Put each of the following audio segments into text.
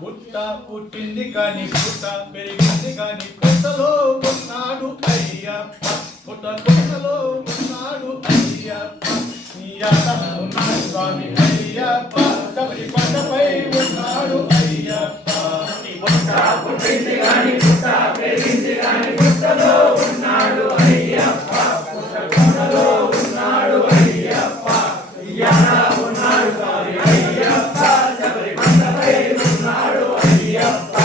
పుట్ట పుట్టింది కాని పుట్ట పెరిగింది కాని పుట్టలో ఉన్నాడు అయ్యప్ప పుట్టలో ఉన్నాడు అయ్యప్ప ఉన్నాడు స్వామి అయ్యప్ప శబరి కొండపై ఉన్నాడు అయ్యప్ప పుట్ట పుట్టింది కాని పుట్ట పెరిగింది కాని పుట్టలో ఉన్నాడు అయ్యప్ప పుట్టలో ఉన్నాడు అయ్యప్ప ఉన్నాడు స్వామి అయ్యప్ప శబరి కొండపై ఉన్నాడు అయ్యప్ప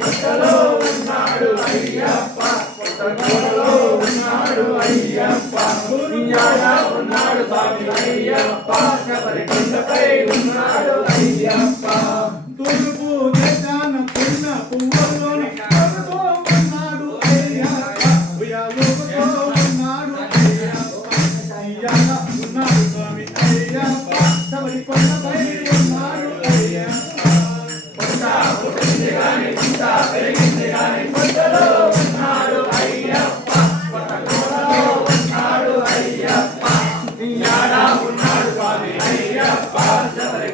పుట్టలో ఉన్నాడు అయ్యప్ప పుట్టలో ఉన్నాడు అయ్యప్ప ఉన్నాడు స్వామి అయ్యప్ప శబరి కొండపై ఉన్నాడు అయ్యప్ప తూర్పు దేశాన పున్న పువ్వులోని ఉన్నాడు అయ్యప్ప ఉయ్యాలతో ఉన్నాడు అయ్యప్ప ఉన్నాడు స్వామి అయ్యప్ప శబరి కొండపై ఉన్నాడు అయ్యప్ప పుట్టింది గాని పుట్ట పెరిగింది గాని పుట్టలో ఉన్నాడు అయ్యప్ప పుట్టలో ఉన్నాడు అయ్యప్ప ఉన్నాడు స్వామి అయ్యప్ప శబరి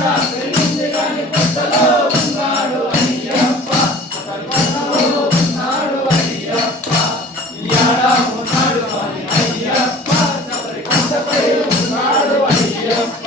పెరిగింది గాని పుట్టలో ఉన్నాడు అయ్యప్ప పుట్టలో ఉన్నాడు అయ్యప్ప యాడ ఉన్నాడు స్వామి అయ్యప్ప శబరి కొండపై ఉన్నాడు అయ్యప్ప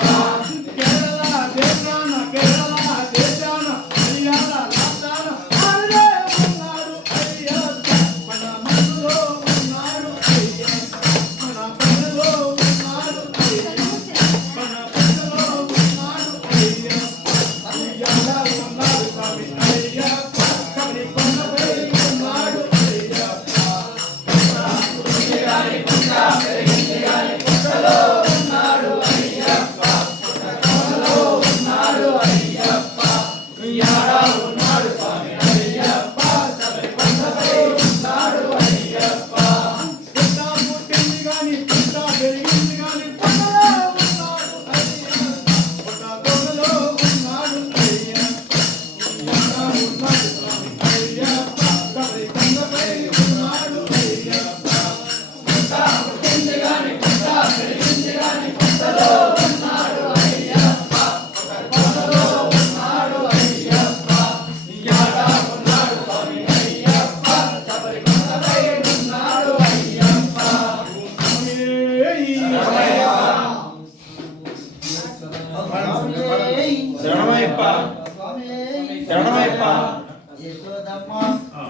శరణమయ్యప్ప యశోదమ్మ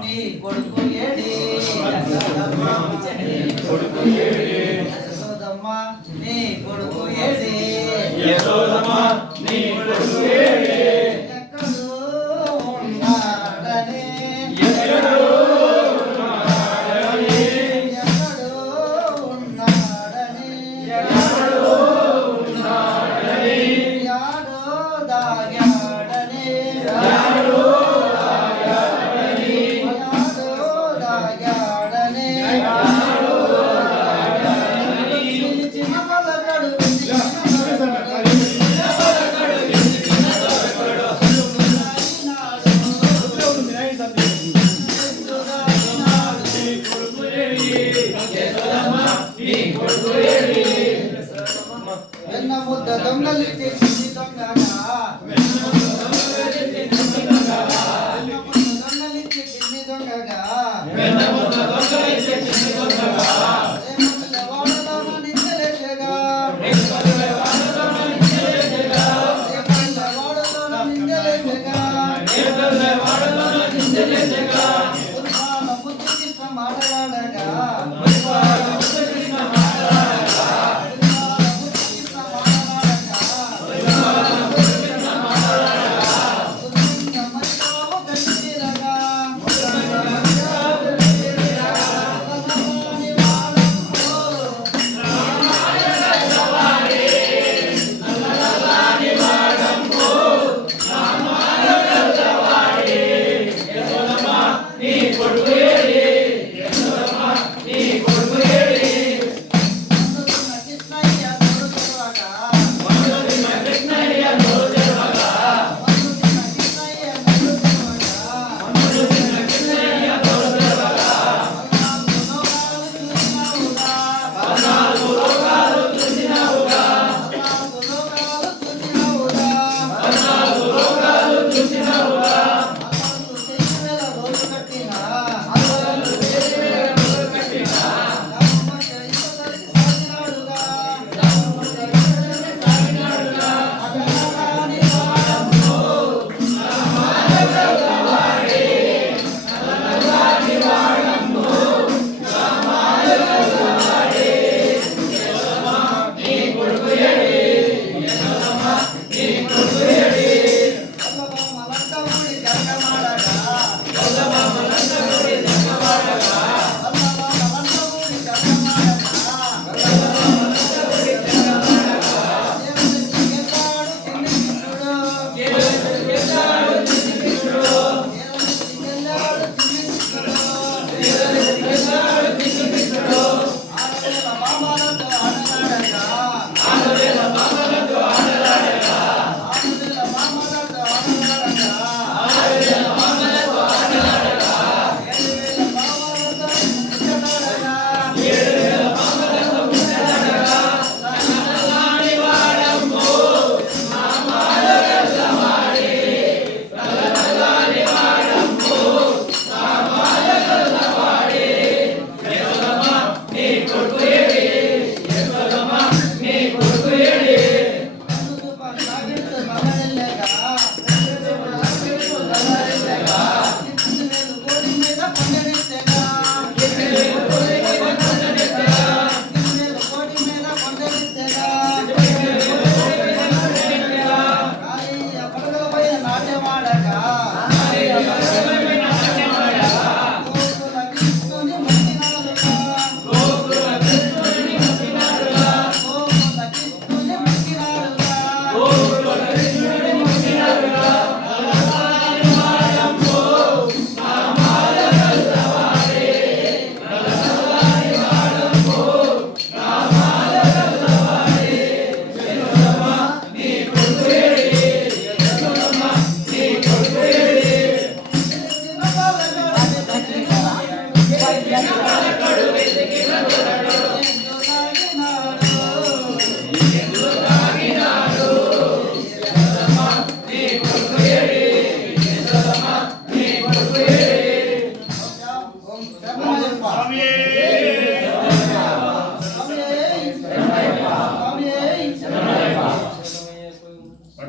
నీ కొడుకు ఏడి యశోదమ్మ నీ కొడుకు ఏడి ఎక్కడో ఉన్నాడనే ఎక్కడో ఉన్నాడనే యాడో దాగాడనే వెన్న ముద్ద దొంగలిచ్చేసింది దొంగగా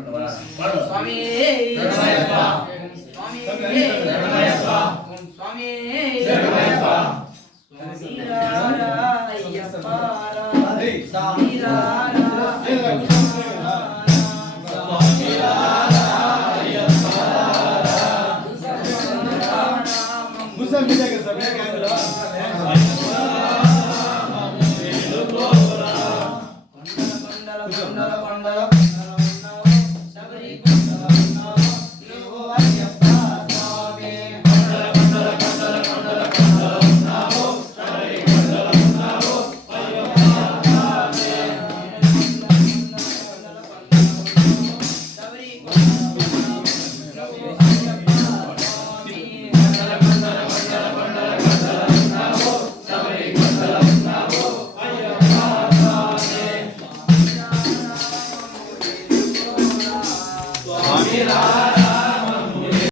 స్వామి శరణమయ్యప్ప. స్వామి శరణమయ్యప్ప. స్వామి శరణమయ్యప్ప. స్వామి రారా అయ్యప్ప రా. స్వామి రారా స్వామి రారా అయ్యప్ప రారా. ముసలి మీద కదా సభ్య కాదురా వేడుకోరా. కొండల ఉన్నావు శబరి కొండల ఉన్నావు నువ్వు అయ్యప్ప స్వామి శబరి కొండల ఉన్నావు నువ్వు అయ్యప్ప స్వామి స్వామి రారా